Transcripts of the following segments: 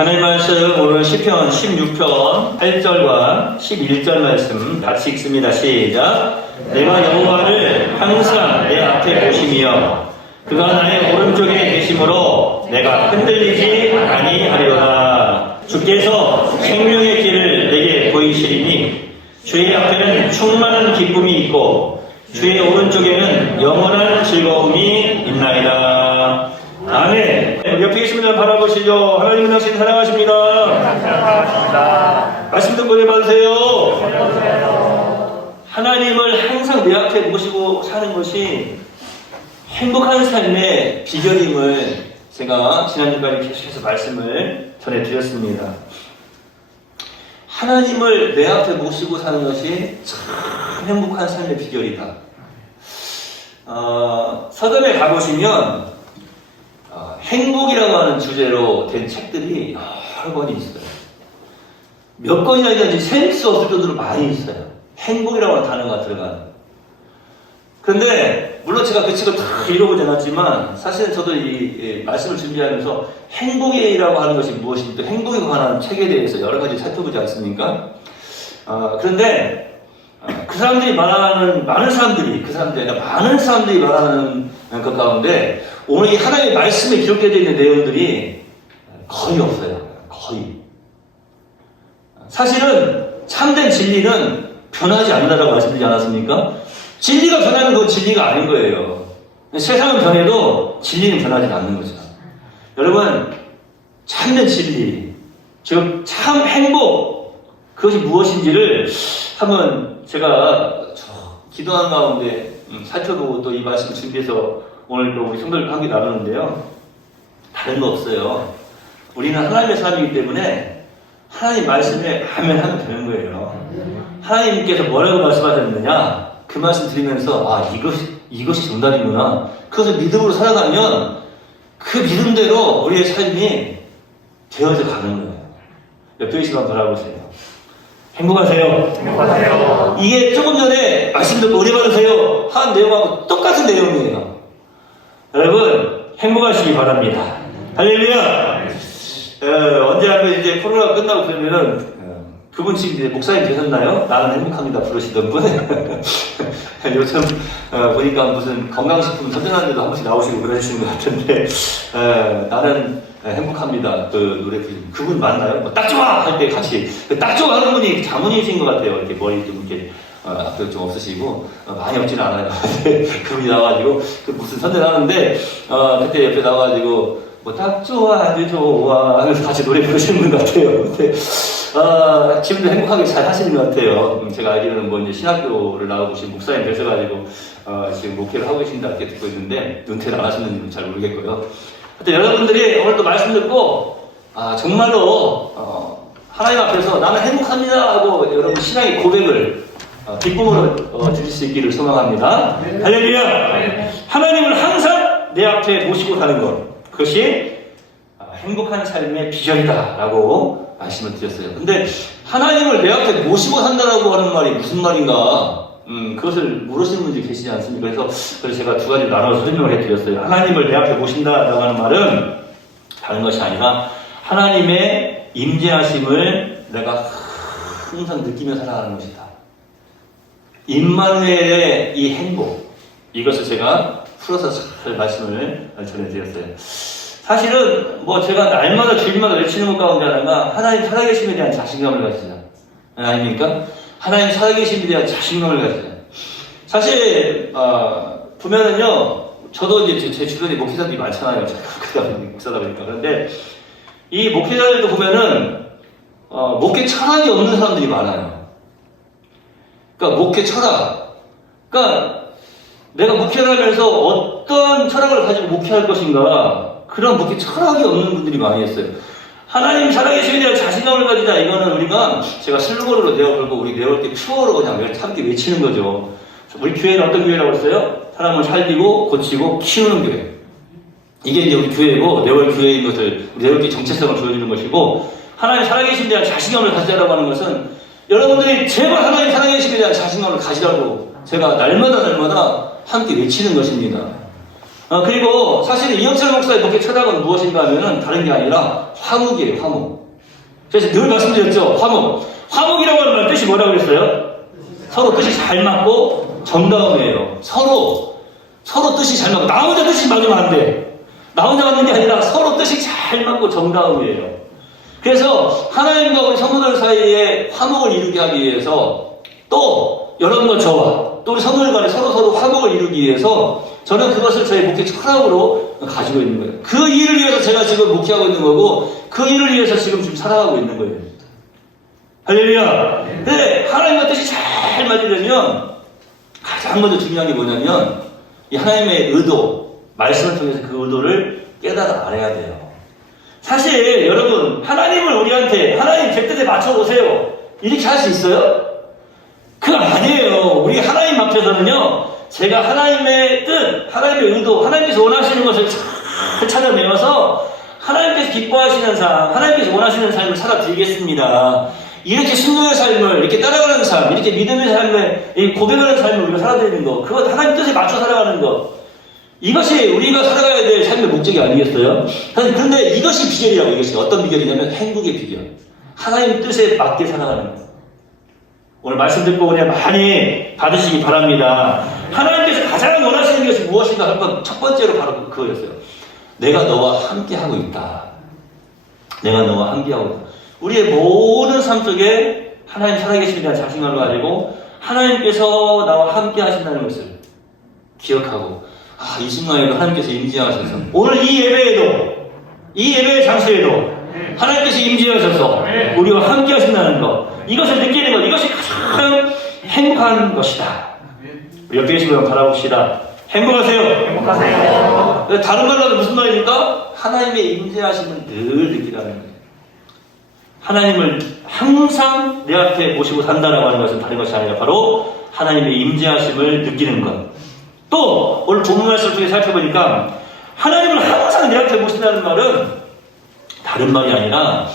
하나님 말씀 오늘 시편 16편 8절과 11절 말씀 같이 읽습니다. 시작. 내가 여호와를 항상 내 앞에 보시며 그가 나의 오른쪽에 계심으로 내가 흔들리지 아니하리로다. 주께서 생명의 길을 내게 보이시리니 주의 앞에는 충만한 기쁨이 있고 주의 오른쪽에는 영원한 즐거움이 있나이다. 아멘. 옆에 계신 분들 바라보시죠. 하나님은 당신 사랑하십니다. 말씀 듣고 받으세요. 하나님을 항상 내 앞에 모시고 사는 것이 행복한 삶의 비결임을 제가 지난주까지 계속해서 말씀을 전해드렸습니다. 하나님을 내 앞에 모시고 사는 것이 참 행복한 삶의 비결이다. 서점에 가보시면 행복이라고 하는 주제로 된 책들이 여러 권이 있어요. 몇 권이나 있는지 셀 수 없을 정도로 많이 있어요. 행복이라고 하는 단어가 들어가는. 그런데 물론 제가 그 책을 다 읽어보지 않았지만 사실은 저도 이 말씀을 준비하면서 행복이라고 하는 것이 무엇인지 또 행복에 관한 책에 대해서 여러 가지 살펴보지 않습니까? 그런데 그 사람들이 말하는 많은 사람들이 말하는 것 가운데 오늘 이 하나님의 말씀에 기록되어 있는 내용들이 거의 없어요. 거의. 사실은 참된 진리는 변하지 않는다고 말씀드리지 않았습니까? 진리가 변하면 그건 진리가 아닌 거예요. 세상은 변해도 진리는 변하지 않는 거죠. 여러분, 참된 진리, 즉 참 행복, 그것이 무엇인지를 한번 제가 기도하는 가운데 살펴보고 또 이 말씀을 준비해서 오늘 또 우리 성도들과 함께 나누는데요. 다른 거 없어요. 우리는 하나님의 사람이기 때문에 하나님 말씀에 아멘하면 되는 거예요. 하나님께서 뭐라고 말씀하셨느냐? 그 말씀 드리면서 이것이 정답이구나. 그것을 믿음으로 살아가면 그 믿음대로 우리의 삶이 되어져 가는 거예요. 옆에 계신 분 바라보세요. 행복하세요. 행복하세요. 이게 조금 전에 말씀 듣고 은혜 받으세요 한 내용하고 똑같은 내용이에요. 여러분 행복하시기 바랍니다. 할렐루야. 언제 한번 이제 코로나가 끝나고 그러면은 그분 지금 이제 목사님 되셨나요? 나는 행복합니다 부르시던 분. 요즘 보니까 무슨 건강식품 선전하는데도 한 번씩 나오시고 그러시는 것 같은데 나는 행복합니다 그 노래 부르시는 그분 맞나요? 뭐 딱 좋아 할 때 같이 딱 좋아 하는 분이 자문이신 것 같아요. 이렇게 머리 좀 이렇게 앞에 좀 없으시고 많이 없지는 않아요. 그분이 나와가지고 그 무슨 선전하는데 그때 옆에 나와가지고 뭐 딱 좋아 아주 좋아 하면서 같이 노래 부르시는 것 같아요. 근데 지금도 행복하게 잘 하시는 것 같아요. 제가 알기로는 뭐 이제 신학교를 나와보신 목사님 되셔가지고 지금 목회를 하고 계신다 이렇게 듣고 있는데 은퇴를 안 하셨는지는 잘 모르겠고요. 하여튼 여러분들이 오늘 또 말씀 듣고 정말로 하나님 앞에서 나는 행복합니다 하고 여러분 신앙의 고백을 기쁨으로 드릴 수 있기를 소망합니다. 네. 할렐루야. 네. 하나님을 항상 내 앞에 모시고 사는 것 그것이 행복한 삶의 비결이다 라고 말씀을 드렸어요. 근데 하나님을 내 앞에 모시고 산다라고 하는 말이 무슨 말인가 그것을 물으시는 분들이 계시지 않습니까? 그래서 제가 두 가지를 나눠서 설명을 해드렸어요. 하나님을 내 앞에 모신다라고 하는 말은 다른 것이 아니라 하나님의 임재하심을 내가 항상 느끼며 살아가는 것이다. 임마누엘의 이 행복 이것을 제가 풀어서 잘 말씀을 전해드렸어요. 사실은 뭐 제가 날마다 주일마다 외치는 것 가운데 하나가 하나님 살아계심에 대한 자신감을 가지자. 아닙니까? 하나님 살아계심에 대한 자신감을 가지자. 사실 보면은요 저도 이제 제 주변에 목회자들이 많잖아요. 제가 목사다 보니까. 그런데 이 목회자들도 보면은 목회 철학이 없는 사람들이 많아요. 그러니까 목회 철학. 그러니까 내가 목회를 하면서 어떤 철학을 가지고 목회할 것인가 그런 목회 철학이 없는 분들이 많이 있어요. 하나님 살아계심에 대한 자신감을 가지자. 이거는 우리가 제가 슬로건으로 내어걸고 우리 내올 때 추어로 그냥 함께 외치는 거죠. 우리 교회는 어떤 교회라고 했어요? 사람을 살리고 고치고 키우는 교회. 이게 이제 우리 교회고 내월 교회인 것을 내월 교회 정체성을 보여주는 것이고 하나님 살아계심에 대한 자신감을 가지자라고 하는 것은 여러분들이 제발 하나님 살아계심에 대한 자신감을 가지라고 제가 날마다 함께 외치는 것입니다. 그리고 사실은 이영철 목사의 목회 철학은 무엇인가 하면은 다른 게 아니라 화목이에요, 화목. 그래서 늘 말씀드렸죠, 화목. 화목이라고 하는 말 뜻이 뭐라고 그랬어요? 서로 뜻이 잘 맞고 정다움이에요. 서로 뜻이 잘 맞고, 나 혼자 뜻이 맞으면 안 돼. 나 혼자 맞는 게 아니라 서로 뜻이 잘 맞고 정다움이에요. 그래서 하나님과 우리 성도들 사이에 화목을 이루게 하기 위해서, 또 여러분과 저와 또 우리 성도들 간에 서로 화목을 이루기 위해서 저는 그것을 저희 목회 철학으로 가지고 있는 거예요. 그 일을 위해서 제가 지금 목회하고 있는 거고, 그 일을 위해서 지금 살아가고 있는 거예요. 할렐루야. 근데 하나님과 뜻이 잘 맞으려면 가장 먼저 중요한 게 뭐냐면, 이 하나님의 의도, 말씀을 통해서 그 의도를 깨달아 알아야 돼요. 사실 여러분, 하나님을 우리한테 하나님 제 뜻에 맞춰보세요, 이렇게 할 수 있어요? 그거 아니에요. 우리 하나님 앞에서는요, 제가 하나님의 뜻, 하나님의 의도, 하나님께서 원하시는 것을 잘 찾아내어서 하나님께서 기뻐하시는 삶, 하나님께서 원하시는 삶을 살아드리겠습니다. 이렇게 순종의 삶을, 이렇게 따라가는 삶, 이렇게 믿음의 삶을, 고백하는 삶을 우리가 살아드리는 것, 그것 하나님 뜻에 맞춰 살아가는 것, 이것이 우리가 살아가야 될 삶의 목적이 아니겠어요? 그런데 이것이 비결이라고. 이것이 어떤 비결이냐면 행복의 비결. 하나님 뜻에 맞게 살아가는 것. 오늘 말씀 듣고 그냥 많이 받으시기 바랍니다. 하나님께서 가장 원하시는 것이 무엇인가 할 건 첫 번째로 바로 그거였어요. 내가 너와 함께하고 있다. 내가 너와 함께하고 있다. 우리의 모든 삶 속에 하나님 살아계심에 대한 자신감을 가지고 하나님께서 나와 함께 하신다는 것을 기억하고, 이 순간에도 하나님께서 임재하셔서, 오늘 이 예배에도, 이 예배의 장소에도 하나님께서 임재하셔서 우리와 함께 하신다는 것, 이것을 느끼는 것, 이것이 가장 행복한 것이다. 우리 옆에 계신 분 바라봅시다. 행복하세요. 행복하세요. 다른 말로 하면 무슨 말입니까? 하나님의 임재하심을 늘 느끼라는 거예요. 하나님을 항상 내 앞에 모시고 산다라고 하는 것은 다른 것이 아니라 바로 하나님의 임재하심을 느끼는 것. 또 오늘 본문 말씀을 통해 살펴보니까 하나님을 항상 내 앞에 모신다는 말은 다른 말이 아니라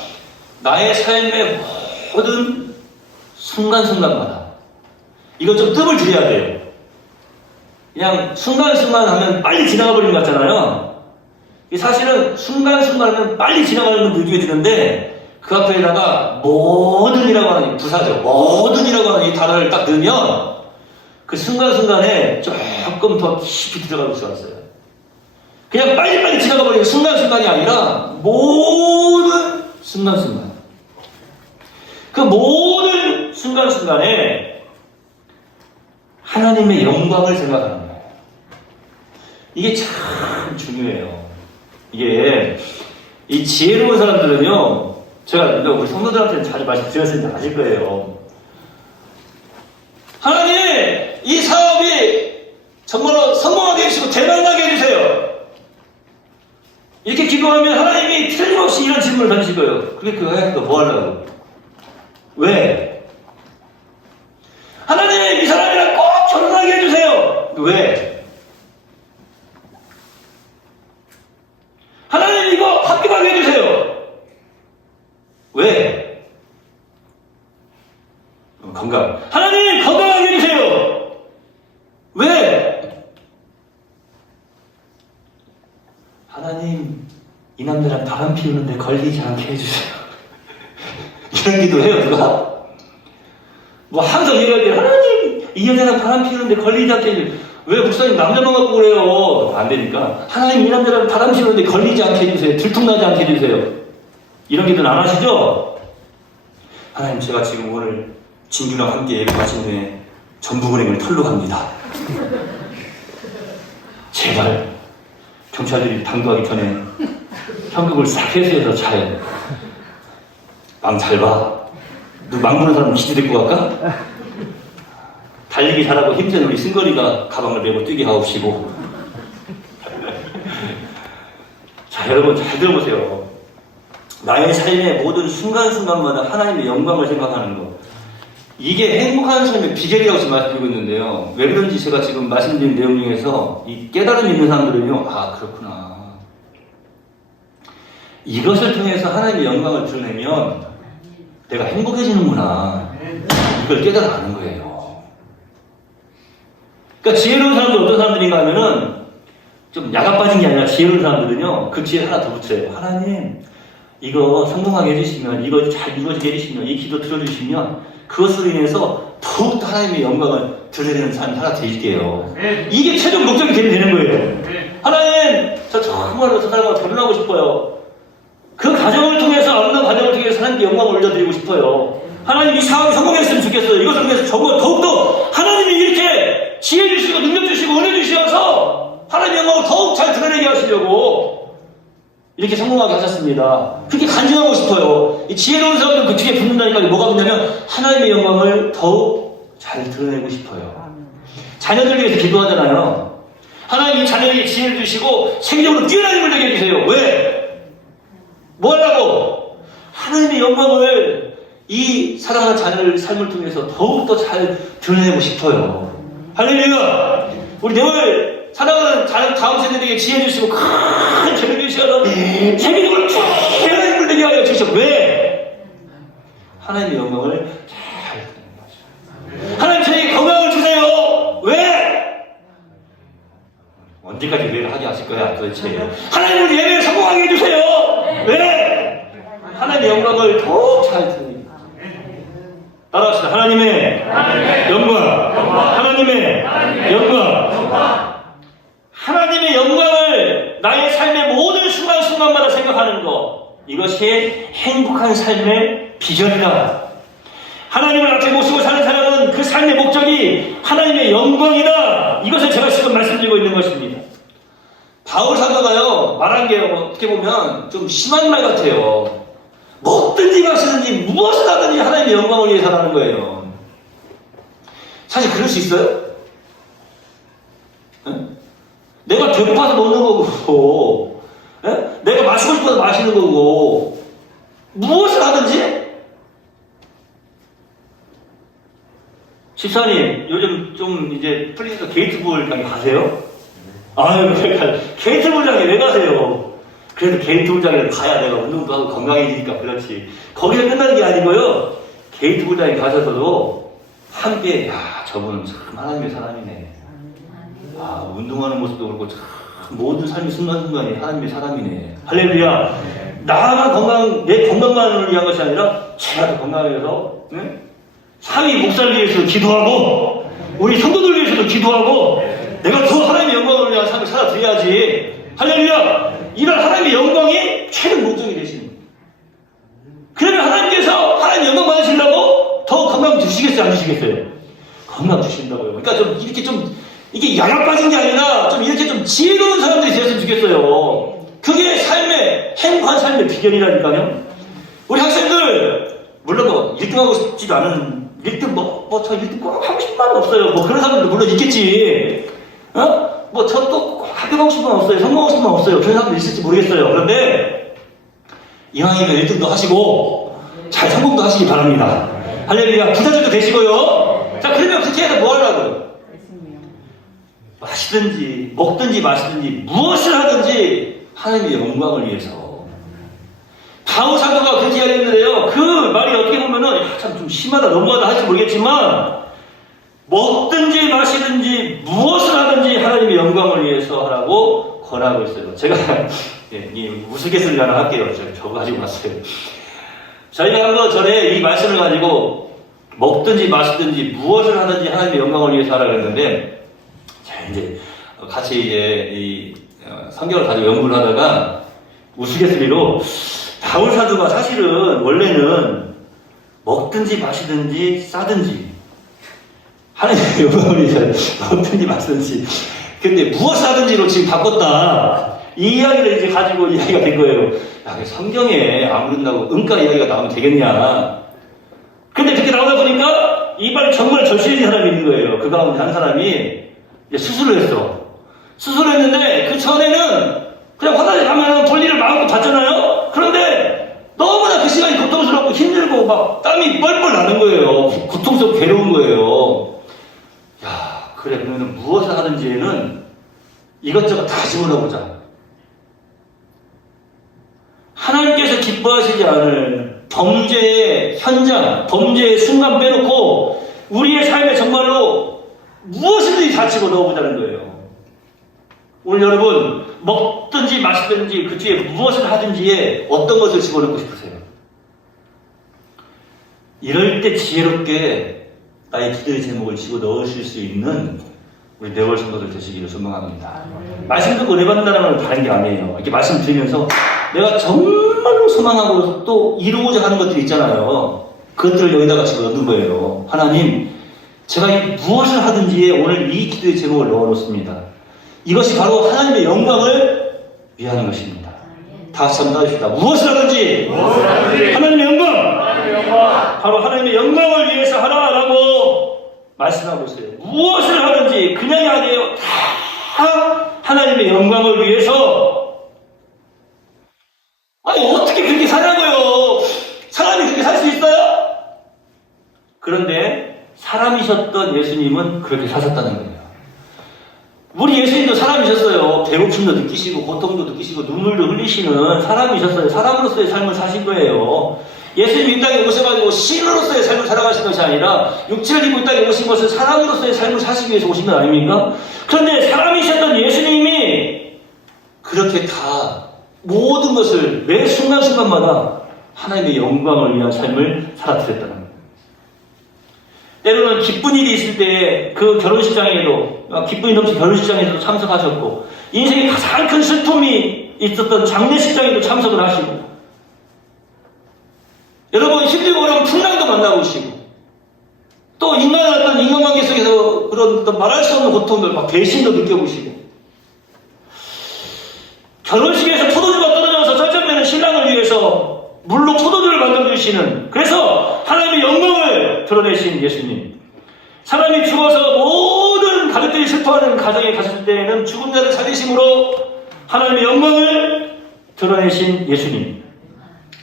나의 삶의 모든 순간순간마다, 이건 좀 뜸을 들여야 돼요. 그냥 순간순간 하면 빨리 지나가 버리는 것 같잖아요. 사실은 순간순간 하면 빨리 지나가는 건 느낌이 드는데, 그 앞에다가 모든이라고 하는 부사죠. 모든이라고 하는 이 단어를 딱 넣으면 그 순간순간에 조금 더 깊이 들어갈 수가 있어요. 그냥 빨리빨리 지나가 버리는 순간순간이 아니라 모든 순간순간. 그 모든 순간순간에 하나님의 영광을 생각하는 거예요. 이게 참 중요해요. 이게 이 지혜로운 사람들은요, 제가 우리 성도들한테는 자주 말씀드렸으니까 아실 거예요. 하나님, 이 사업이 정말로 성공하게 해주시고 대박나게 해주세요. 이렇게 기도하면 하나님이 틀림없이 이런 질문을 던지실 거예요. 그게 그거 해? 뭐 하려고? 왜? 하나님, 이 사람이랑 꼭 결혼하게 해주세요. 왜? 하나님, 이거 학교 가게 해주세요. 왜? 건강. 하나님, 건강하게 해주세요. 왜? 하나님, 이 남자랑 바람 피우는데 걸리지 않게 해주세요. 이런 기도해요, 누가? 뭐 항상 얘기할 때, 하나님, 이 여자랑 바람 피우는데 걸리지 않게 해주세요. 왜 목사님 남자만 갖고 그래요? 안 되니까. 하나님, 이 남자랑 바람 피우는데 걸리지 않게 해주세요. 들통나지 않게 해주세요. 이런 기도는 안 하시죠? 하나님, 제가 지금 오늘 진규랑 함께 예배 마친 후에 전북은행을 털러 갑니다. 제발 경찰들이 당도하기 전에 현금을 싹 회수해서 차요. 망 잘 봐. 너 망 보는 사람 기지 데리고 갈까? 달리기 잘하고 힘센 우리 승건이가 가방을 메고 뛰게 하옵시고. 자, 여러분 잘 들어보세요. 나의 삶의 모든 순간순간마다 하나님의 영광을 생각하는 것, 이게 행복한 삶의 비결이라고 지금 말씀드리고 있는데요. 왜 그런지 제가 지금 말씀드린 내용 중에서 이 깨달음이 있는 사람들은요, 그렇구나, 이것을 통해서 하나님의 영광을 드러내면 내가 행복해지는구나, 이걸 깨달아가는 거예요. 그러니까 지혜로운 사람들 어떤 사람들인가 하면은 좀 야가 빠진 게 아니라 지혜로운 사람들은요, 그 지혜를 하나 더 붙여요. 하나님, 이거 성공하게 해주시면, 이거 잘 이루어지게 해주시면, 이 기도 들어주시면, 그것으로 인해서 더욱더 하나님의 영광을 드러내는 삶이 하나 되실게요. 네. 이게 최종 목적이 되는 거예요. 네. 하나님, 저 정말로 저 사람과 결혼하고 싶어요. 그 과정을 통해서, 아름다운 과정을 통해서 하나님께 영광을 올려드리고 싶어요. 하나님 이 사업이 성공했으면 좋겠어요. 이것을 통해서 정말 더욱더 하나님이 이렇게 지혜 주시고 능력 주시고 은혜 주셔서 하나님의 영광을 더욱 잘 드러내게 하시려고 이렇게 성공하게 하셨습니다. 그렇게 간증하고 싶어요. 이 지혜로운 사람들은 그쪽에 붙는다니까 뭐가 붙냐면 하나님의 영광을 더욱 잘 드러내고 싶어요. 자녀들 위해서 기도하잖아요. 하나님 이 자녀에게 지혜를 주시고 세계적으로 뛰어난 힘을 되게 해주세요. 왜? 뭐 하려고? 하나님의 영광을 이 사랑하는 자녀를 삶을 통해서 더욱더 잘 드러내고 싶어요. 할렐루야! 우리 내월 사랑하는 다음 세대에게 지혜 주시고 큰 재능 주셔서 세계적으로 뛰어난 힘을 되게 하여 주셔. 왜? 하나님의 영광을 잘 드러내는 거죠. 하나님 저에게 건강을 주세요. 왜? 언제까지 왜를 하게 하실 거야 도대체. 하나님을 예배에 성공하게 해주세요. 왜? 하나님의 영광을 더욱 잘 드러내는 거죠. 따라합시다. 하나님의 영광. 하나님의 영광. 하나님의 영광을 나의 삶의 모든 순간순간마다 생각하는 것. 이것이 행복한 삶의 비전이다. 하나님을 앞에 모시고 사는 사람은 그 삶의 목적이 하나님의 영광이다. 이것을 제가 지금 말씀드리고 있는 것입니다. 바울 사도가요, 말한 게 어떻게 보면 좀 심한 말 같아요. 뭐든지 마시든지 무엇을 하든지 하나님의 영광을 위해서 하는 거예요. 사실 그럴 수 있어요? 에? 내가 배고파서 먹는 거고, 에? 내가 마시고 싶어서 마시는 거고, 무엇을 하든지? 집사님, 요즘 좀 이제 플리스 게이트볼 가세요? 아유, 게이트볼장에 왜 가세요? 그래도 게이트볼장에 가야 내가 운동도 하고 건강해지니까 그렇지. 거기서 끝나는 게 아니고요. 게이트볼장에 가셔서도 함께, 야, 저분은 참 하나님의 사람이네. 아, 운동하는 모습도 그렇고 참 모든 삶의 순간순간이 하나님의 사람이네. 할렐루야. 나만 건강, 내 건강만을 위한 것이 아니라 제가 더 건강해서, 응? 사위 목사를 위해서도 기도하고 우리 성도들 위해서도 기도하고 내가 더 하나님의 영광을 위한 삶을 살아드려야지. 할렐루야. 이런 하나님의 영광이 최종 목적이 되시는 거예요. 그러면 하나님께서 하나님의 영광 받으시려고 더 건강 주시겠어요? 안 주시겠어요? 건강 주신다고요. 그러니까 좀 이렇게 좀 이게 야가 빠진 게 아니라 좀 이렇게 좀 지혜로운 사람들이 되었으면 좋겠어요. 그게 삶의 행복한 삶의 비결이라니까요. 우리 학생들 물론 뭐 1등하고 싶지도 않은 1등 저 1등 꼭 하고 싶은 마음 없어요. 뭐 그런 사람들도 물론 있겠지. 뭐 저 또 합격하고 싶은 마음 없어요. 성공하고 싶은 마음 없어요. 그런 사람도 있을지 모르겠어요. 그런데 이왕이면 1등도 하시고 잘 성공도 하시기 바랍니다. 할렐루야. 부자들도 되시고요. 자, 그러면 그렇게 해서 뭐 하려고요? 마시든지 먹든지 마시든지 무엇을 하든지 하나님의 영광을 위해서. 바울 사도가 그렇게 이야기했는데요. 그 말이 어떻게 보면은 참 좀 심하다 너무하다 할지 모르겠지만 먹든지 마시든지 무엇을 하든지 하나님의 영광을 위해서 하라고 권하고 있어요. 제가 이 우스갯소리 하나 할게요. 제가 저거 가지고 왔어요. 저희가 한번 전에 이 말씀을 가지고 먹든지 마시든지 무엇을 하든지 하나님의 영광을 위해서 하라고 했는데, 자 이제 같이 이제 이 성경을 가지고 연구를 하다가 우스갯소리로 바울 사도가 사실은 원래는 먹든지 마시든지 싸든지 하나님의 영광을 위해서 먹든지 마시든지, 근데 무엇을 하든지로 지금 바꿨다. 이 이야기를 이제 가지고 이야기가 된 거예요. 야, 성경에 아무런다고 응가 이야기가 나오면 되겠냐. 근데 그렇게 나오다 보니까 이발 정말 절실한 사람이 있는 거예요. 그 가운데 한 사람이 이제 수술을 했어. 수술을 했는데 그 전에는 그냥 화장실 가면 볼일을 마음껏 봤잖아요. 그런데 너무나 그 시간이 고통스럽고 힘들고 막 땀이 뻘뻘 나는 거예요. 고통스럽고 괴로운 거예요. 야, 그래, 그러면 무엇을 하든지에는 이것저것 다 집어넣어보자. 하나님께서 기뻐하시지 않을 범죄의 현장, 범죄의 순간 빼놓고 우리의 삶에 정말로 무엇이든지 다 집어넣어보자는 거예요. 오늘 여러분 먹든지 마시든지 그 뒤에 무엇을 하든지에 어떤 것을 집어넣고 싶으세요? 이럴 때 지혜롭게 나의 기도의 제목을 집어넣으실 수 있는 우리 네월 성도들 되시기를 소망합니다. 말씀 듣고 은혜 받는다는 건 다른 게 아니에요. 이렇게 말씀 드리면서 내가 정말로 소망하고 또 이루고자 하는 것들이 있잖아요. 그것들을 여기다가 집어넣는 거예요. 하나님, 제가 무엇을 하든지에 오늘 이 기도의 제목을 넣어놓습니다. 이것이 바로 하나님의 영광을 위한 것입니다. 다 같이 한번 따집시다. 무엇을 하든지 하나님의 영광, 바로 하나님의 영광을 위해서 하라라고 말씀하고 있어요. 무엇을 하든지 그냥이 아니에요. 다 하나님의 영광을 위해서. 아니 어떻게 그렇게 사냐고요. 사람이 그렇게 살 수 있어요? 그런데 사람이셨던 예수님은 그렇게 사셨다는 거예요. 우리 예수님도 사람이셨어요. 배고픔도 느끼시고 고통도 느끼시고 눈물도 흘리시는 사람이셨어요. 사람으로서의 삶을 사신 거예요. 예수님이 이 땅에 오셔가지고 신으로서의 삶을 살아가신 것이 아니라 육체를 입고 이 땅에 오신 것은 사람으로서의 삶을 사시기 위해서 오신 것 아닙니까? 그런데 사람이셨던 예수님이 그렇게 다 모든 것을 매 순간순간마다 하나님의 영광을 위한 삶을 살아드렸다는 거예요. 때로는 기쁜 일이 있을 때 그 결혼식장에도 기쁨이 넘친 결혼식장에도 참석하셨고 인생에 가장 큰 슬픔이 있었던 장례식장에도 참석을 하시고 여러분 힘들고 어려운 풍랑도 만나보시고 또 인간의 어떤 인간관계 속에서 그런 어떤 말할 수 없는 고통들 막 배신도 느껴보시고 결혼식에서 포도주가 떨어져서 쩔쩔매는 신랑을 위해서 물로 포도주를 만들어주시는 그래서 하나님의 영광을 드러내신 예수님. 사람이 죽어서 모든 가족들이 슬퍼하는 가정에 갔을 때에는 죽은 자를 살리심으로 하나님의 영광을 드러내신 예수님.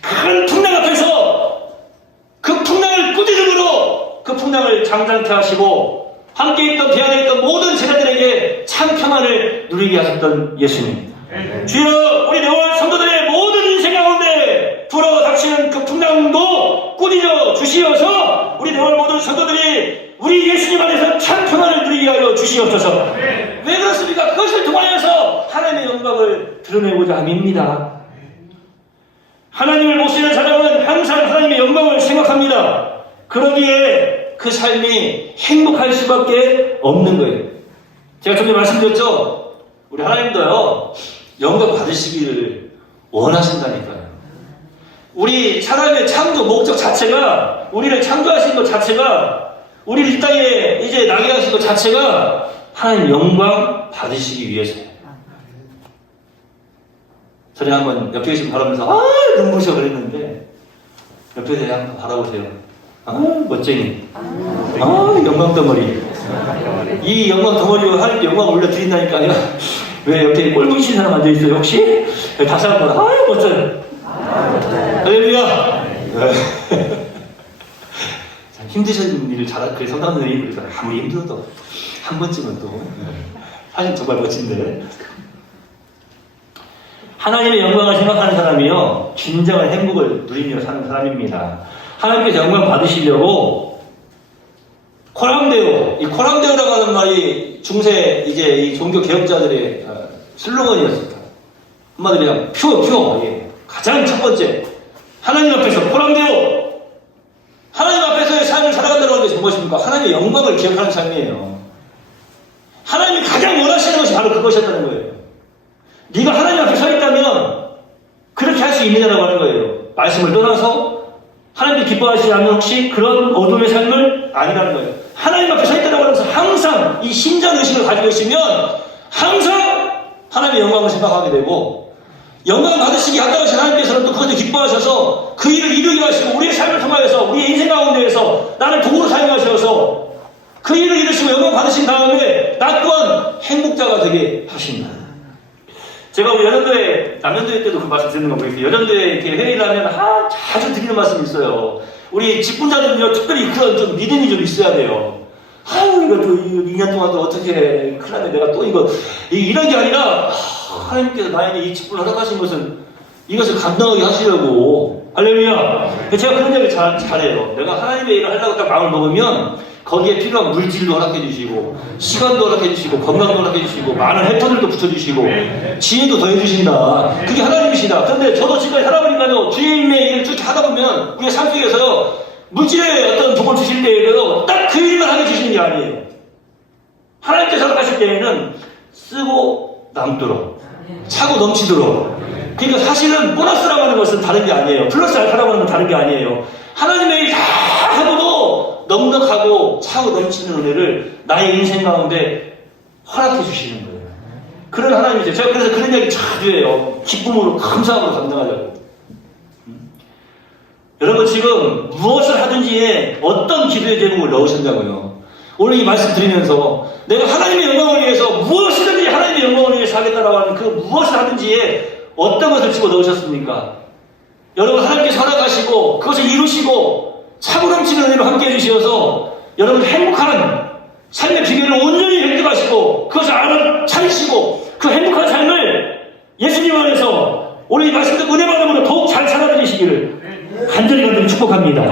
큰 풍랑 앞에서 그 풍랑을 꾸짖음으로 그 풍랑을 장장케 하시고 함께 있던 비안에 있던 모든 제자들에게 참 평안을 누리게 하셨던 예수님. 주여 우리 네월 성도들의 모든 인생 가운데 불어닥치는 그 풍랑도 꾸짖어 주시어서 우리 네월 모든 성도들이 우리 예수님 안에서 참 평안을 누리게 하여 주시옵소서. 왜 그렇습니까? 그것을 통하여서 하나님의 영광을 드러내고자 함입니다. 하나님을 모시는 사람은 항상 하나님의 영광을 생각합니다. 그러기에 그 삶이 행복할 수밖에 없는 거예요. 제가 전에 말씀드렸죠? 우리 하나님도요 영광 받으시기를 원하신다니까요. 우리 사람의 창조 목적 자체가 우리를 창조하신 것 자체가 우리를 이 땅에 이제 나게 하신 것 자체가 하나님 영광 받으시기 위해서예요. 전에 한번 옆에 계신 바라보면서 눈부셔 그랬는데 옆에서 한번 바라보세요. 멋쟁이. 영광 덩어리. 이 영광 덩어리로 하나님께 영광 올려드린다니까요. 왜 옆에 꼴보이신 사람 앉아있어요 혹시? 다시 한번 멋져요. 할렐루야. 힘드신 일을 그 성당들이 그래서 아무리 힘들어도 한 번쯤은 또 사실 정말 멋진데 하나님의 영광을 생각하는 사람이요 진정한 행복을 누리며 사는 사람입니다. 하나님께서 영광 받으시려고 코람데오, 이 코람데오라고 하는 말이 중세 이제 이 종교 개혁자들의 슬로건이었습니다. 한마디로 그냥 퓨어 가장 첫 번째 하나님 앞에서 코람데오 하나님 앞에서의 삶을 살아간다는 것이 무엇입니까? 하나님의 영광을 기억하는 삶이에요. 하나님이 가장 원하시는 것이 바로 그것이었다는 거예요. 네가 하나님 앞에 서 있다면 그렇게 할 수 있느냐라고 하는 거예요. 말씀을 떠나서 하나님이 기뻐하시지 않는 혹시 그런 어둠의 삶을 아니라는 거예요. 하나님 앞에 서 있다고 하면서 항상 이 신전의식을 가지고 있으면 항상 하나님의 영광을 생각하게 되고 영광 받으시기 아까우신 하나님께서는 또 그것을 기뻐하셔서 그 일을 이루게 하시고 우리의 삶을 통하여서 우리의 인생 가운데에서 나를 도구로 사용하셔서 그 일을 이루시고 영광 받으신 다음에 나 또한 행복자가 되게 하십니다. 제가 우리 여전도회 남연도회 때도 그 말씀 드리는 거 보이세요. 여전도회 이렇게 회의를 하면 자주 드리는 말씀이 있어요. 우리 직분자들은요 특별히 그런 좀 믿음이 좀 있어야 돼요. 이거 또 2년 동안 또 어떻게 큰일 나네 내가 또 이런 게 아니라 하나님께서 나에게 이 직분을 허락하신 것은 이것을 감당하게 하시려고 할렐루야. 제가 그런 얘기를 잘해요. 내가 하나님의 일을 하려고 딱 마음을 먹으면 거기에 필요한 물질도 허락해 주시고 시간도 허락해 주시고 건강도 허락해 주시고 많은 헬퍼들도 붙여주시고 지혜도 더해 주신다. 그게 하나님이시다. 그런데 저도 지금까지 살아보니까요, 주님의 일을 쭉 하다 보면 우리의 삶 속에서요, 물질의 어떤 복을 주실 때에도 딱 그 일만 하게 주시는 게 아니에요. 하나님께서 허락하실 때에는 쓰고 남도록 차고 넘치도록. 그러니까 사실은 보너스라고 하는 것은 다른 게 아니에요. 플러스 알파라고 하는 건 다른 게 아니에요. 하나님의 일 다 하고도 넉넉하고 차고 넘치는 은혜를 나의 인생 가운데 허락해 주시는 거예요. 그런 하나님이죠. 제가 그래서 그런 얘기 자주 해요. 기쁨으로 감사함으로 감당하자고. 여러분 지금 무엇을 하든지에 어떤 기도의 제목을 넣으신다고요. 오늘 이 말씀 드리면서 내가 하나님의 영광을 위해서 무엇이든지 하나님의 영광을 위해서 하겠다라고 하는 그 무엇을 하든지에 어떤 것을 집어 넣으셨습니까? 여러분 하나님께서 허락하시고 그것을 이루시고 차고 넘치는 은혜로 함께 해주셔서 여러분 행복한 삶의 비결을 온전히 획득하시고 그것을 찾으시고 그 행복한 삶을 예수님 안에서 오늘 이 말씀 듣고 은혜 받음으로 더욱 잘 살아드리시기를 간절히 축복합니다.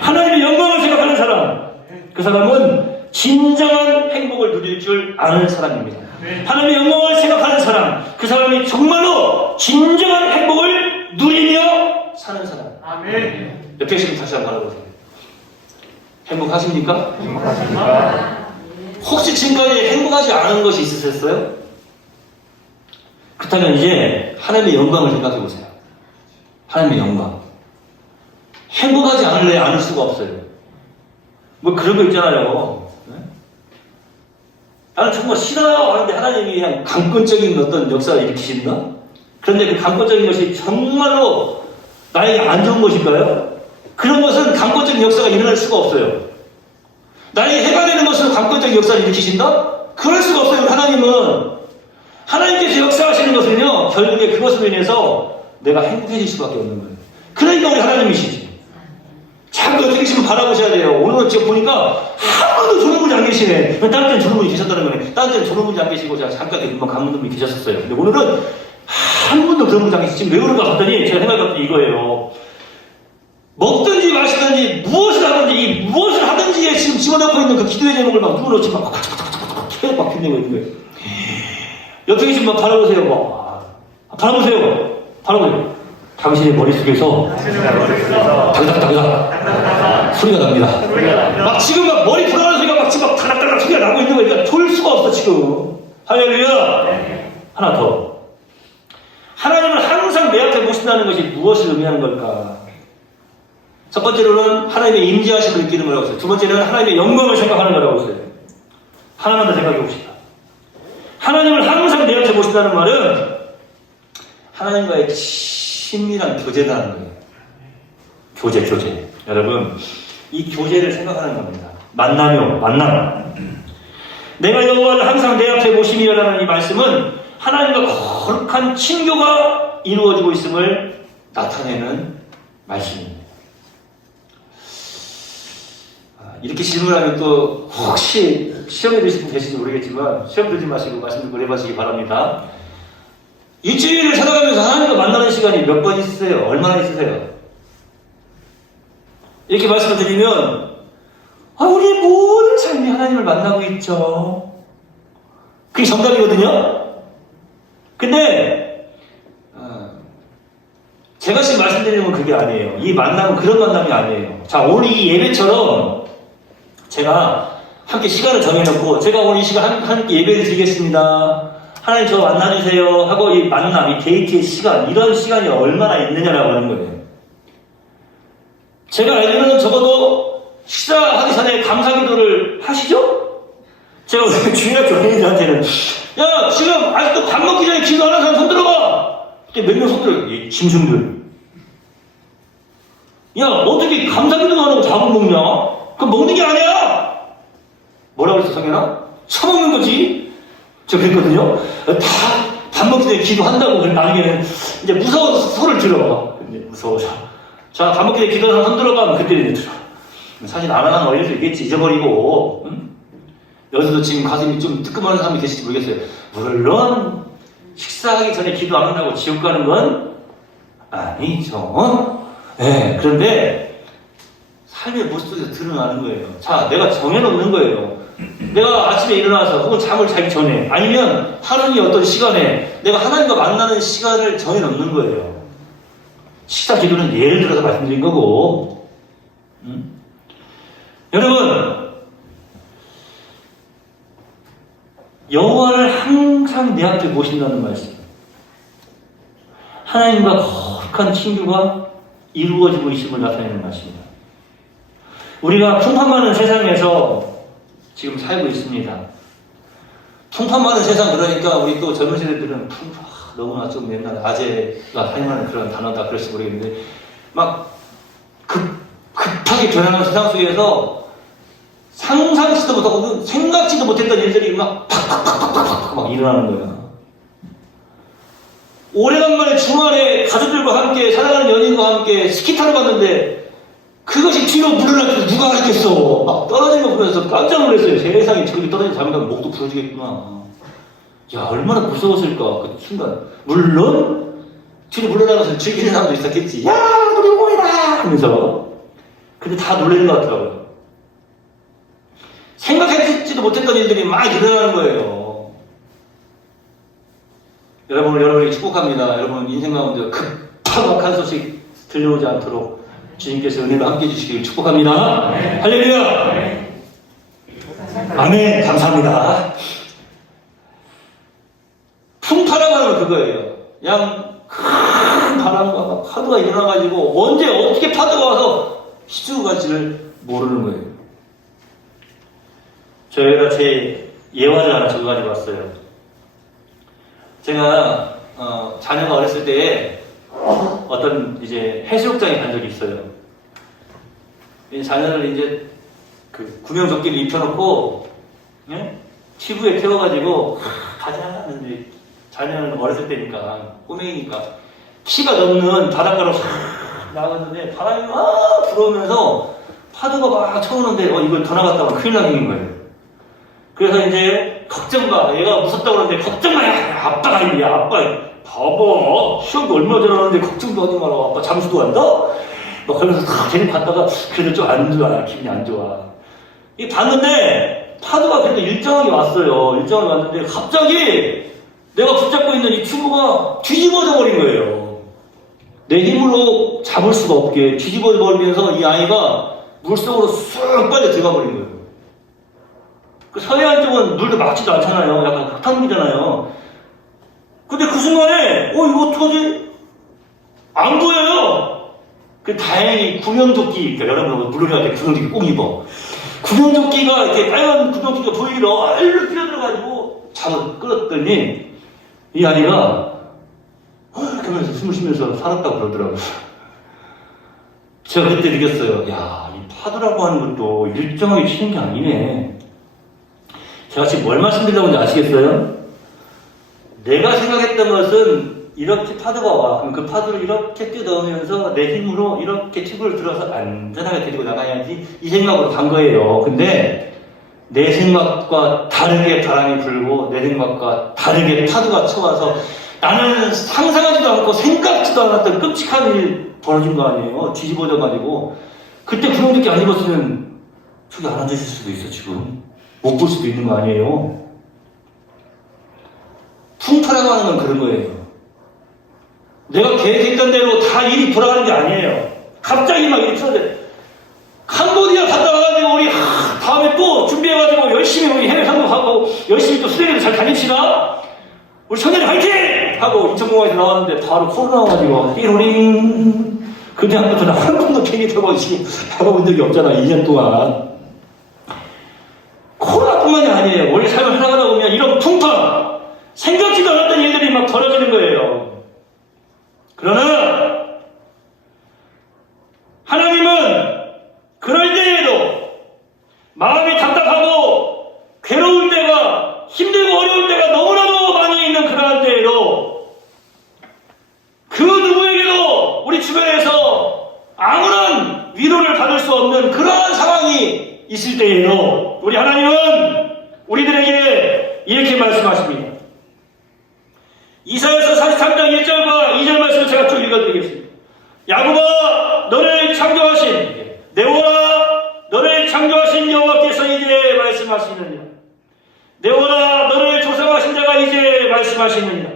하나님의 영광을 생각하는 사람, 그 사람은 진정한 행복을 누릴 줄 아는 사람입니다. 하나님의 영광을 생각하는 사람, 그 사람이 정말로 진정한 행복을 누리며 사는 사람. 옆에 계신 다시 한번 바라보세요. 행복하십니까? 행복하십니까? 혹시 지금까지 행복하지 않은 것이 있으셨어요? 그렇다면 이제 하나님의 영광을 생각해 보세요. 하나님의 영광. 행복하지 않을 수가 없어요. 뭐 그런 거 있잖아요. 나는 정말 싫어요 하는데 하나님이 그냥 강권적인 어떤 역사를 일으키신다? 그런데 그 강권적인 것이 정말로 나에게 안 좋은 것일까요? 그런 것은 강권적인 역사가 일어날 수가 없어요. 나에게 해가 되는 것으로 강권적인 역사를 일으키신다? 그럴 수가 없어요. 하나님은 하나님께서 역사하시는 것은요, 결국에 그것으로 인해서 내가 행복해질 수밖에 없는 거예요. 그러니까 우리 하나님이시지. 자꾸 어떻게 지금 바라보셔야 돼요. 오늘은 지금 보니까 한 번도 졸음분이 안 계시네. 다른 때는 졸음분이 계셨다는 거네. 다른 때는 졸음분이 안 계시고 제가 잠깐 금방 감는 분이 계셨었어요. 근데 오늘은 한 번도 그런 분이 안 계시고 지금 왜 그런가 봤더니 제가 생각해봤더니 이거예요. 먹든지 마시든지 무엇을 하든지 이 무엇을 하든지에 지금 집어넣고 있는 그 기도의 제목을 막 누워놓지 막 계속 막 빛내고 있는 거예요. 옆에 계신 분 바라보세요. 바라보세요. 바라보세요. 당신의 머릿속에서 다그닥다그닥 소리가 납니다. 막 지금 막 머리 불어가는 소리가 막 지금 막 다닥다닥 소리가 나고 있는 거니까 졸 수가 없어 지금. 할렐루야. 하나 더. 하나님을 항상 내 앞에 모신다는 것이 무엇을 의미하는 걸까? 첫 번째로는 하나님의 임재하심을 느끼는 거라고 했어요. 두 번째는 하나님의 영광을 생각하는 거라고 했어요. 하나만 더 생각해 봅시다. 하나님을 항상 내 앞에 모신다는 말은 하나님과의 친밀한 교제라는 거예요. 교제. 여러분, 이 교제를 생각하는 겁니다. 만남. 내가 여호와를 항상 내 앞에 모심이라는 이 말씀은 하나님과 거룩한 친교가 이루어지고 있음을 나타내는 말씀입니다. 이렇게 질문하면 또 혹시 시험에 드신 분 계신지 모르겠지만 시험 들지 마시고 말씀 듣고 해보시기 바랍니다. 일주일을 살아가면서 하나님과 만나는 시간이 몇 번 있으세요? 얼마나 있으세요? 이렇게 말씀을 드리면 우리 모든 삶이 하나님을 만나고 있죠. 그게 정답이거든요. 근데 제가 지금 말씀드리는 건 그게 아니에요. 이 만남은 그런 만남이 아니에요. 자, 오늘 이 예배처럼 제가 함께 시간을 정해놓고 제가 오늘 이 시간 함께 예배를 드리겠습니다. 하나님 저 만나주세요 하고 이 만남, 이 데이트의 시간, 이런 시간이 얼마나 있느냐라고 하는 거예요. 제가 알기로는 적어도 식사하기 전에 감사기도를 하시죠? 제가 오늘 주일학 교인들한테는 야 지금 아직도 밥 먹기 전에 기도하는 사람 손 들어봐. 그때 몇 명 손 들어요? 이 짐승들. 야 어떻게 감사기도도 안 하고 밥을 먹냐? 그럼 먹는 게 아니야. 뭐라고 했어 성현아? 처먹는 거지. 저 그랬거든요. 다 밥 먹기 전에 기도한다고 나중에는 이제 무서워서 손을 들어. 근데 무서워서. 자, 밥 먹기 전에 기도하는 손 들어가면 그때 이제 들어. 사실 안 하는 어릴 수 있겠지. 잊어버리고. 응? 여기서도 지금 가슴이 좀 뜨끔하는 사람이 계실지 모르겠어요. 물론 식사하기 전에 기도 안 한다고 지옥 가는 건 아니죠. 네, 그런데 삶의 모습 속에서 드러나는 거예요. 자, 내가 정해놓는 거예요. 내가 아침에 일어나서 혹은 잠을 자기 전에 아니면 하루의 어떤 시간에 내가 하나님과 만나는 시간을 정해놓는 거예요. 식사 기도는 예를 들어서 말씀드린 거고. 여러분, 여호와를 항상 내 앞에 모신다는 말씀. 하나님과 거룩한 친교가 이루어지고 있음을 나타내는 말씀입니다. 우리가 풍파 많은 세상에서 지금 살고 있습니다. 풍파 많은 세상, 그러니까 우리 또 젊은 세대들은 풍파, 너무나 좀 옛날 아재가 사용하는 그런 단어다 그럴지 모르겠는데 막 급하게 변하는 세상 속에서 상상치도 못하고 생각지도 못했던 일들이 막 팍팍팍팍팍 막 일어나는 거야. 오래간만에 주말에 가족들과 함께 사랑하는 연인과 함께 스키 타러 갔는데 그것이 뒤로 물러날 때 누가 알겠어. 막 떨어지는 거 보면서 깜짝 놀랐어요. 세상에 저렇게 떨어지면 잘못하면 목도 부러지겠구나. 야, 얼마나 무서웠을까 그 순간. 물론 뒤로 물러나가서 즐기는 사람도 있었겠지. 야, 우리 모이라 하면서. 근데 다 놀라는 것 같더라고요. 생각했지도 못했던 일들이 막 일어나는 거예요. 여러분에게 축복합니다. 여러분 인생 가운데 급하고 악한 소식 들려오지 않도록 주님께서 은혜로 함께 해주시길 축복합니다. 네. 할렐루야. 네. 아멘. 감사합니다. 풍파라고 하는 건 그거예요. 그냥 큰 바람과 파도가 일어나가지고 언제 어떻게 파도가 와서 휘두르고 갈지를 모르는 거예요. 저희가 제 예화를 하나 적어가지고 왔어요. 제가 자녀가 어렸을 때에 어떤 이제 해수욕장에 간 적이 있어요. 자녀를 이제 그 구명조끼를 입혀놓고 티브에 태워가지고 가자 하는데 자녀는 어렸을 때니까 꼬맹이니까 키가 넘는 바닷가로 나갔는데 바람이 막 불어오면서 파도가 막 쳐오는데 이거 더 나갔다가 큰일 나는 거예요. 그래서 이제 걱정 마. 얘가 무섭다고 그러는데 걱정 마. 아빠가 있냐. 아빠 봐봐. 시험도 얼마 전에 하는데 걱정도 하지 마라. 아빠 잠수도 간다? 막 그러면서 다 데리고 갔다가 그래도 좀 안 좋아. 기분이 안 좋아. 이 봤는데 파도가 그래도 일정하게 왔어요. 일정하게 왔는데 갑자기 내가 붙잡고 있는 이 튜브가 뒤집어져 버린 거예요. 내 힘으로 잡을 수가 없게 뒤집어져 버리면서 이 아이가 물속으로 쑥 빨려 들어가 버린 거예요. 그 서해안 쪽은 물도 막지도 않잖아요. 약간 흙탕물이잖아요. 근데 그 순간에 이거 어떡하지? 안 보여요. 그 다행히 구명조끼, 그러니까 여러분 물놀이 할 때 구명조끼 꼭 입어. 구명조끼가 이렇게 빨간 구명조끼가 보이길래 얼른 뛰어들어가지고 잡아 끌었더니 이 아이가 이렇게 하면서 숨을 쉬면서 살았다고 그러더라고요. 제가 그때 느꼈어요. 야, 이 파도라고 하는 것도 일정하게 치는 게 아니네. 제가 지금 뭘 말씀드리려고 하는지 아시겠어요? 내가 생각했던 것은 이렇게 파도가 와. 그럼 그 파도를 이렇게 뛰어넘으면서 내 힘으로 이렇게 튜브를 들어서 안전하게 데리고 나가야지 이 생각으로 간 거예요. 근데 내 생각과 다르게 바람이 불고 내 생각과 다르게 파도가 쳐와서 나는 상상하지도 않고 생각지도 않았던 끔찍한 일 벌어진 거 아니에요. 뒤집어져가지고 그때 구명조끼 안 입었으면 저기 안 앉으실 수도 있어. 지금 못 볼 수도 있는 거 아니에요. 풍파라고 하는 건 그런 거예요. 내가 계획했던 대로 다 일이 돌아가는 게 아니에요. 갑자기 막 일이 틀어져. 캄보디아 갔다 와가지고 우리 다음에 또 준비해가지고 열심히 우리 해외 상봉하고 열심히 또 수행해서 잘 다닙시다. 우리 청년이 화이팅! 하고 인천공항에서 나왔는데 바로 코로나 와가지고 띠로링. 그때부터 나 한 번도 비행기 타고 지금 가본 적이 없잖아. 2년 동안. 코로나뿐만이 아니에요. 원래 삶을 살아가다 보면 이런 풍파, 생각지도 않았던 일들이 막 벌어지는 거예요. 그러나 하나님은 그럴 때에도 마음이 답답하고 괴로울 때가 힘들고 어려울 때가 너무나도 많이 있는 그러한 때에도 그 누구에게도 우리 주변에서 아무런 위로를 받을 수 없는 그러한 상황이 있을 때에도 우리 하나님은 우리들에게 이렇게 말씀하십니다. 이사야서 43장 1절과 2절 말씀을 제가 쭉 읽어드리겠습니다. 야곱아 너를 창조하신 내 원아 말씀하시느니라. 내오라 너를 조성하신 자가 이제 말씀하시느니라.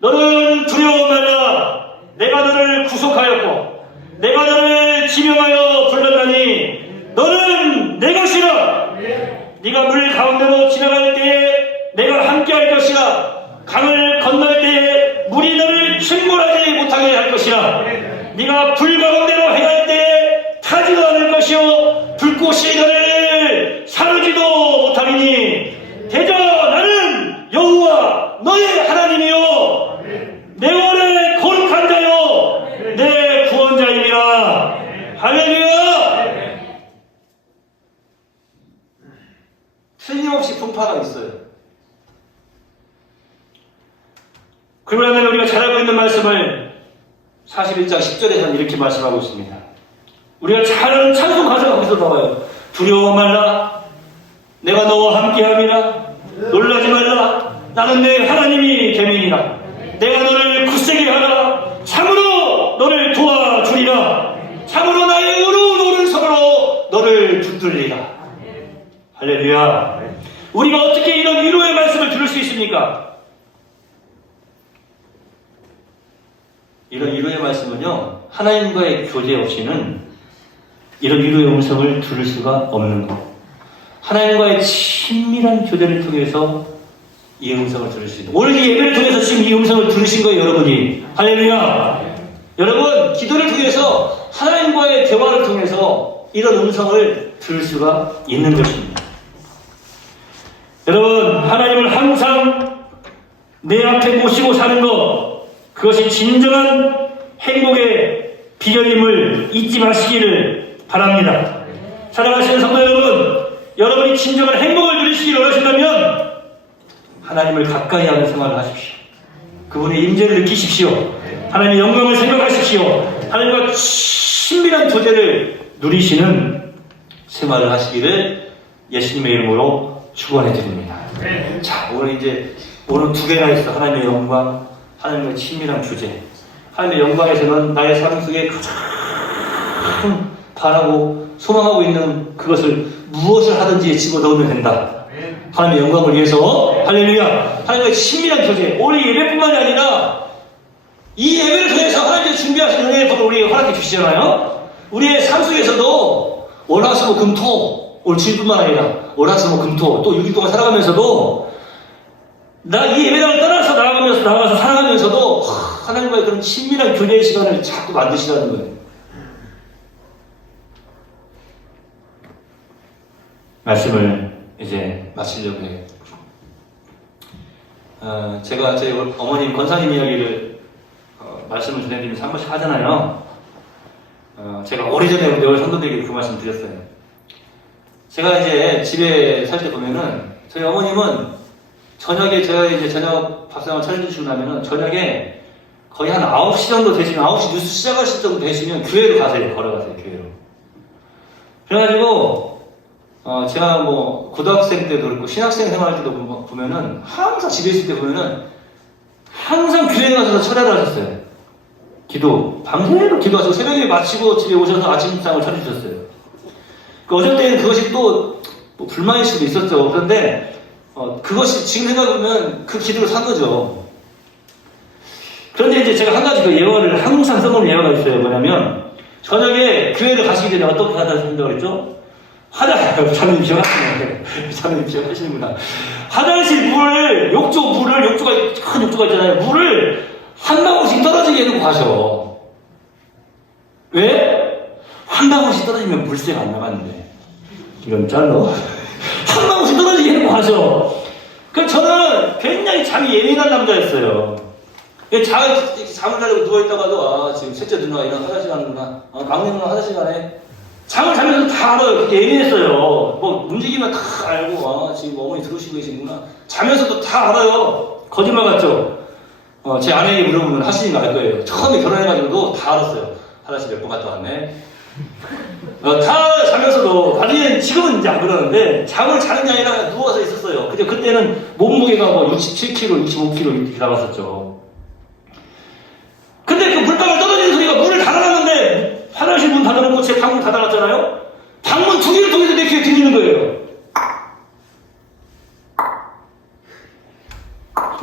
너는 두려워 말라. 내가 너를 구속하였고 내가 너를 지명하여 불렀나니 너는 내 것이라. 네가 물 가운데로 지나갈 때에 내가 함께할 것이라. 강을 건널 때에 물이 너를 침몰하지 못하게 할 것이라. 네가 불 가운데로 행할 때에 타지도 않을 것이요 불꽃이 너를 사르지도 못하리니 대저 나는 여호와 너의 하나님이요 내 원의 거룩한 자요 내 구원자입니다. 할렐루야. 틀림없이 분파가 있어요. 그러면 우리가 잘 알고 있는 말씀을 41장 10절에서는 이렇게 말씀하고 있습니다. 우리가 잘 아는 찬송 가사가 거기서 나와요. 두려워 말라. 내가 너와 함께함이라. 놀라지 말라. 나는 내 하나님이 됨이니라. 내가 너를 굳세게 하라. 참으로 너를 도와주리라. 참으로 나의 의로운 오른손으로 너를 붙들리라. 할렐루야. 우리가 어떻게 이런 위로의 말씀을 들을 수 있습니까? 이런 위로의 말씀은요, 하나님과의 교제 없이는 이런 위로의 음성을 들을 수가 없는 것. 하나님과의 친밀한 교제를 통해서 이 음성을 들을 수 있는. 오늘 이 예배를 통해서 지금 이 음성을 들으신 거예요, 여러분이. 할렐루야. 여러분, 기도를 통해서 하나님과의 대화를 통해서 이런 음성을 들을 수가 있는 것입니다. 여러분, 하나님을 항상 내 앞에 모시고 사는 것, 그것이 진정한 행복의 비결임을 잊지 마시기를 바랍니다. 사랑하시는 성도 여러분, 여러분이 진정한 행복을 누리시기를 원하신다면 하나님을 가까이 하는 생활을 하십시오. 그분의 임재를 느끼십시오. 하나님의 영광을 생각하십시오. 하나님과 친밀한 교제를 누리시는 생활을 하시기를 예수님의 이름으로 축원해 드립니다. 자, 오늘 두 개가 있어. 하나님의 영광, 하나님의 친밀한 교제. 하나님의 영광에서는 나의 삶 속에 가장 바라고 소망하고 있는 그것을 무엇을 하든지 집어넣으면 된다. 하나님의 영광을 위해서. 할렐루야. 하나님의 친밀한 교제. 오늘 예배뿐만이 아니라 이 예배를 통해서 하나님께서 준비하신 은혜의 법을 우리에게 허락해 주시잖아요. 우리의 삶 속에서도 월화수목금토, 올 7분만 아니라 월화수목금토 또 6일 동안 살아가면서도 나 이 예배당을 떠나서 나가서 살아가면서도 하나님과의 그런 친밀한 교제의 시간을 자꾸 만드시라는 거예요. 말씀을 이제 마치려고 해요. 제가 제 어머님 권사님 이야기를 말씀을 전해드리면서 한 번씩 하잖아요. 제가 오래전에 우리 성도들에게 그 말씀 드렸어요. 제가 이제 집에 살 때 보면은 저희 어머님은 저녁에 제가 이제 저녁 밥상을 차려주시고 나면은 저녁에 거의 한 9시 정도 되시면 9시 뉴스 시작하실 정도 되시면 교회로 가세요. 걸어가세요. 교회로. 그래가지고 제가 뭐 고등학생 때도 그렇고 신학생 생활할 때도 보면은 항상 집에 있을 때 보면은 항상 교회 가서 철야를 하셨어요. 기도 밤새도록 기도하시고 새벽에 마치고 집에 오셔서 아침상을 차려주셨어요. 어쩔 때는 그것이 또 뭐 불만일 수도 있었죠. 그런데 그것이 지금 생각해보면 그 기도를 산 거죠. 그런데 이제 제가 한 가지 그 예언을 항상 써놓은 예언가 있어요. 뭐냐면 저녁에 교회를 가시기 전에 어떻게 한다고 했죠? 자매님 기억하시나요? 자매님 기억하시는구나. 화장실 물을, 욕조가 큰 욕조가 있잖아요. 물을 한 방울씩 떨어지게 해놓고 가셔. 왜? 한 방울씩 떨어지면 물세가 안 나가는데. 이건 짤로. 한 방울씩 떨어지게 해놓고 가셔. 그럼 저는 굉장히 잠이 예민한 남자였어요. 잠을 자려고 누워있다가도 지금 셋째 누나가 일어나 화장실 가는구나. 막내 누나 화장실 가네. 잠을 자면서 다 알아요. 그때 예민했어요. 뭐 움직이면 다 알고 지금 어머니 들어오시고 계시구나. 자면서도 다 알아요. 거짓말 같죠? 제 아내에게 물어보면 하시는 거 알 거예요. 처음에 결혼해가지고도 다 알았어요. 화장실 몇 번 갔다 왔네. 다 자면서도 나중에는 지금은 이제 안 그러는데 잠을 자는 게 아니라 누워서 있었어요. 근데 그때는 몸무게가 뭐 67kg, 65kg 이렇게 나갔었죠. 근데 그 물방울 떨어지는 소리가 문을 닫아놨는데 화장실 문 닫아놓고 제 방문 닫아놨잖아요. 방문 두 개를 통해서 내 귀에 들리는 거예요.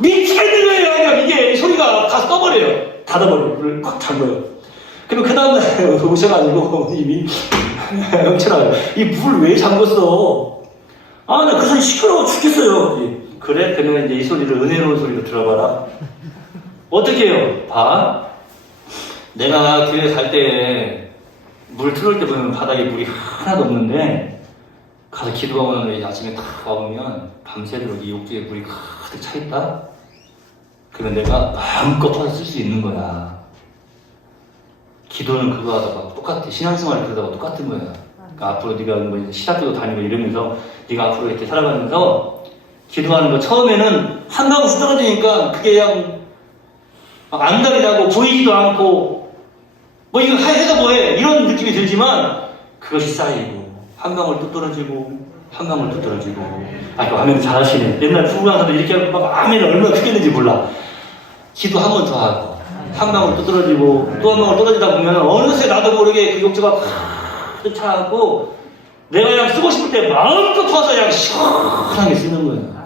미치겠는 거예요. 그냥 이게 소리가 가서 떠버려요. 닫아버려요. 불을 꽉 잠궈요. 그리고 그 다음날 오셔가지고 이미 형철아, 이 물 왜 잠궜어? 아, 나 그 소리 시끄러워 죽겠어요. 그래? 그러면 이제 이 소리를 은혜로운 소리로 들어봐라. 어떻게 해요? 봐. 내가 교회 갈 때 물 틀을 때 보면 바닥에 물이 하나도 없는데 가서 기도하고 난 후에 아침에 딱 와보면 밤새도록 이 욕조에 물이 가득 차 있다? 그러면 내가 마음껏 퍼서 쓸 수 있는 거야. 기도는 그거 하다가 똑같아. 신앙생활 그러다가 똑같은 거야. 그러니까 앞으로 네가 뭐 시작도 다니고 이러면서 네가 앞으로 이렇게 살아가면서 기도하는 거 처음에는 한가운데 떨어지니까 그게 그냥 안달이 나고 보이지도 않고 뭐 이거 해도 뭐해 이런 느낌이 들지만 그것이 쌓이고 한 방울 또 떨어지고 한 방울 또 떨어지고. 아, 이거 아멘 잘하시네. 옛날 부부간사도 이렇게 하고 막 아멘을 얼마나 크게 했는지 몰라. 기도 한 번 더 하고 한 방울 또 떨어지고 또 한 방울 떨어지다 보면 어느새 나도 모르게 그 욕조가 가득 차고 내가 그냥 쓰고 싶을 때 마음껏 퍼서 그냥 시원하게 쓰는 거예요.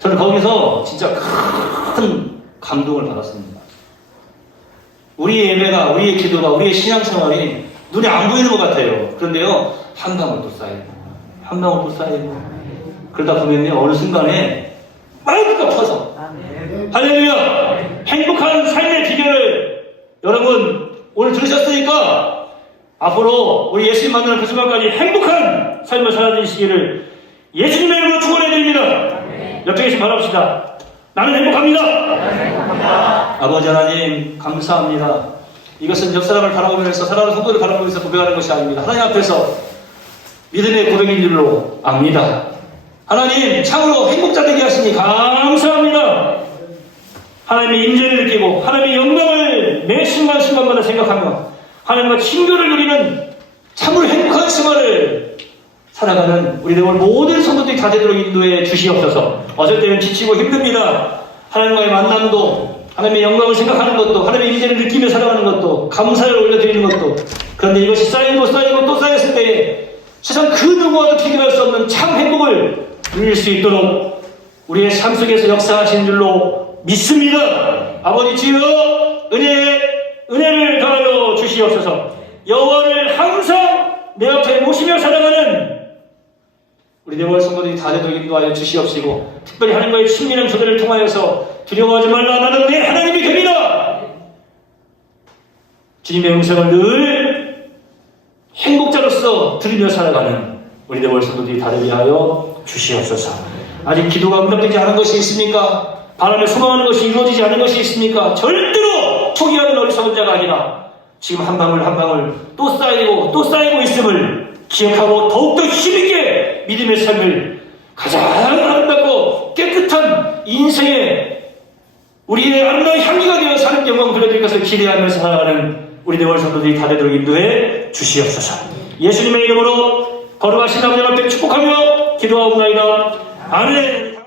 저는 거기서 진짜 큰 감동을 받았습니다. 우리의 예배가, 우리의 기도가, 우리의 신앙생활이 눈에 안 보이는 것 같아요. 그런데요, 한 방울 또 쌓이고, 한 방울 또 쌓이고, 그러다 보면요, 어느 순간에 마음껏 퍼서, 할렐루야! 행복한 삶의 비결을 여러분 오늘 들으셨으니까 앞으로 우리 예수님 만나는 그 순간까지 행복한 삶을 살아주시기를 예수님의 이름으로 축원해드립니다. 옆에 계신 바랍시다. 나는 행복합니다. 아버지 하나님 감사합니다. 이것은 옆 사람을 바라보면서 사랑하는 성도를 바라보면서 고백하는 것이 아닙니다. 하나님 앞에서 믿음의 고백인 줄로 압니다. 하나님 참으로 행복자 되게 하시니 감사합니다. 하나님의 임재를 느끼고 하나님의 영광을 매 순간순간마다 생각하며 하나님과 친교를 누리는 참으로 행복한 생활을 살아가는 우리 오늘 모든 성도들이 다 되도록 인도해 주시옵소서. 어쩔 때는 지치고 힘듭니다. 하나님과의 만남도 하나님의 영광을 생각하는 것도 하나님의 임재를 느끼며 살아가는 것도 감사를 올려드리는 것도, 그런데 이것이 쌓이고 쌓이고 또 쌓였을 때 세상 그 누구와도 비교할 수 없는 참 행복을 누릴 수 있도록 우리의 삶 속에서 역사하신 줄로 믿습니다. 아버지 주여 은혜를 더하여 주시옵소서. 여호와를 항상 내 앞에 모시며 살아가는 우리 내월 성도들이 다 되도록 인도하여 주시옵시고, 특별히 하나님과의 친밀한 교제를 통하여서 두려워하지 말라, 나는 내 하나님이 됩니다. 주님의 음성을 늘 행복자로서 들으며 살아가는 우리 내월 성도들이 다 되게 하여 주시옵소서. 아직 기도가 응답되지 않은 것이 있습니까? 바람에 소망하는 것이 이루어지지 않은 것이 있습니까? 절대로 포기하는 어리석은 자가 아니라 지금 한 방울 한 방울 또 쌓이고 또 쌓이고 있음을 기억하고 더욱더 힘있게 믿음의 삶을 가장 아름답고 깨끗한 인생의 우리의 아름다운 향기가 되어 사는 영광을 돌려드릴 것을 기대하면서 살아가는 우리 내월 성도들이 다 되도록 인도해 주시옵소서. 예수님의 이름으로 거룩하신 아버지 앞에 축복하며 기도하옵나이다. 아멘.